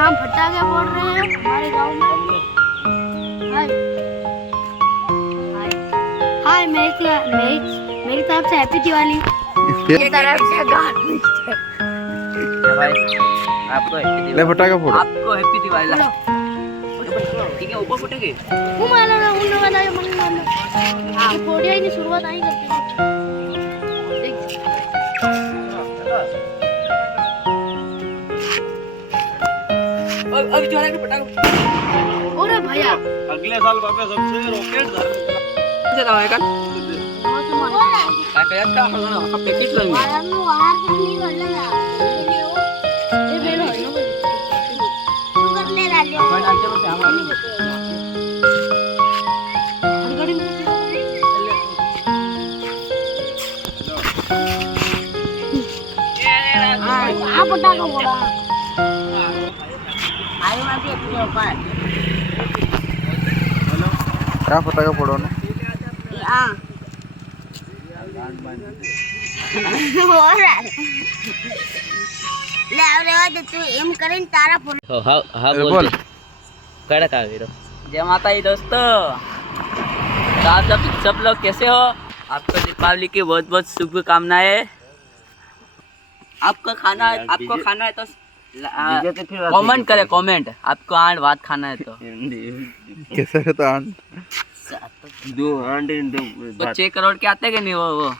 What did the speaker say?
हम फटाके फोड़ रहे हैं हमारे गांव में। हाय हाय हाय मेरी तरफ से हैप्पी दिवाली। ये तरफ से भाई आपको हैप्पी ले दिवाली। फटाका फोड़ो। आपको हैप्पी दिवाली। ठीक है ऊपर फुटेंगे। मानो ना उन लोगों ने मन मानो ये फोड़िया ही नहीं शुरुआत आई करती अब जो है पटाखा। ओरे भैया अगले साल बाबा सबसे रॉकेट धर से दवाई का काय का पैकेट लाइन वायर नो वायर करनी वाला ना ये बेलो है ना तू कर ले डालियो कोई डालते बस हमारी हड़गड़ी में आ पटाखा फोड़ा आयो ना भी अपने ऊपर क्या फटाका फोड़ो ने हां ले आवरे तो तू एम કરીને तारा फोड़ हाँ हाँ बोल कड़क आ वीरो। जय माता दी दोस्तों, तो आप सब लोग कैसे हो? आपको दीपावली की बहुत बहुत शुभकामनाएं। आपको खाना है तो कमेंट करें कमेंट। आपको आंड भात खाना है तो कैसे है तो आन 2 6 करोड़ के आते कि नहीं वो